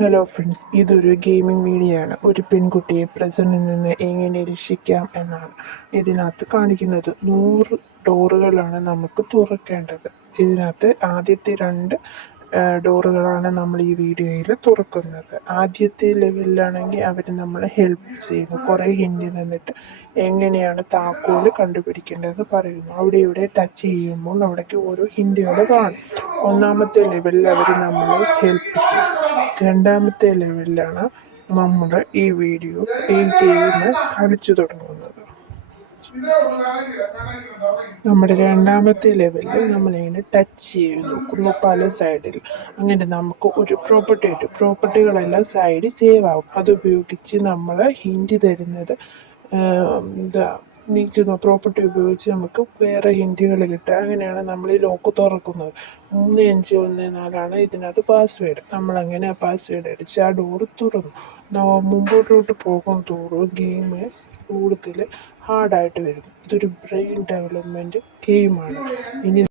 Hello friends, ഇതൊരു gaming video ആണ്. ഒരു പെൺകുട്ടിയെ പ്രസന്റിൽ നിന്ന് എങ്ങനെ രക്ഷിക്കാം എന്നാണ് ഇതിനകത്ത് കാണിക്കുന്നത്. 100 ഡോറുകളാണ് നമുക്ക് തുറക്കേണ്ടത്. ഇതിനകത്ത് ആദ്യത്തെ 2 ഡോറുകളാണ് നമ്മൾ ഈ വീഡിയോയിൽ തുറക്കുന്നത്. ആദ്യത്തെ ലെവലിലാണെങ്കിൽ അവർ നമ്മളെ ഹെൽപ്പ് ചെയ്യുന്നു. കുറേ ഹിൻഡ് തന്നിട്ട് എങ്ങനെയാണ് താക്കോല് കണ്ടുപിടിക്കേണ്ടതെന്ന് പറയുന്നു. അവിടെ ഇവിടെ ടച്ച് ചെയ്യുമ്പോൾ അവിടേക്ക് ഓരോ ഹിൻഡുകൾ കാണും. ഒന്നാമത്തെ ലെവലിൽ അവർ നമ്മളെ ഹെൽപ്പ് ചെയ്യും. രണ്ടാമത്തെ ലെവലിലാണ് നമ്മൾ ഈ ഗെയിം കളിച്ചു തുടങ്ങുന്നത്. നമ്മുടെ രണ്ടാമത്തെ ലെവലിൽ നമ്മളിങ്ങനെ ടച്ച് ചെയ്ത് നോക്കുന്നു പല സൈഡിൽ. അങ്ങനെ നമുക്ക് ഒരു പ്രോപ്പർട്ടി കിട്ടും. പ്രോപ്പർട്ടികളെല്ലാം സൈഡിൽ സേവ് ആവും. അതുപയോഗിച്ച് നമ്മൾ ഹിൻഡ് തരുന്നത് നീക്കുന്ന പ്രോപ്പർട്ടി ഉപയോഗിച്ച് നമുക്ക് വേറെ ഹിൻഡുകൾ കിട്ടുക. അങ്ങനെയാണ് നമ്മൾ ഈ ലോക്ക് തുറക്കുന്നത്. 3514 ഇതിനകത്ത് പാസ്വേഡ്. നമ്മളങ്ങനെ ആ പാസ്വേഡ് അടിച്ച് ആ ഡോറ് തുറന്നു. മുമ്പോട്ടോട്ട് പോകും തോറും ഗെയിം കൂടുതൽ ഹാർഡായിട്ട് വരും. ഇതൊരു ബ്രെയിൻ ഡെവലപ്മെൻറ്റ് ഗെയിമാണ്. ഇനി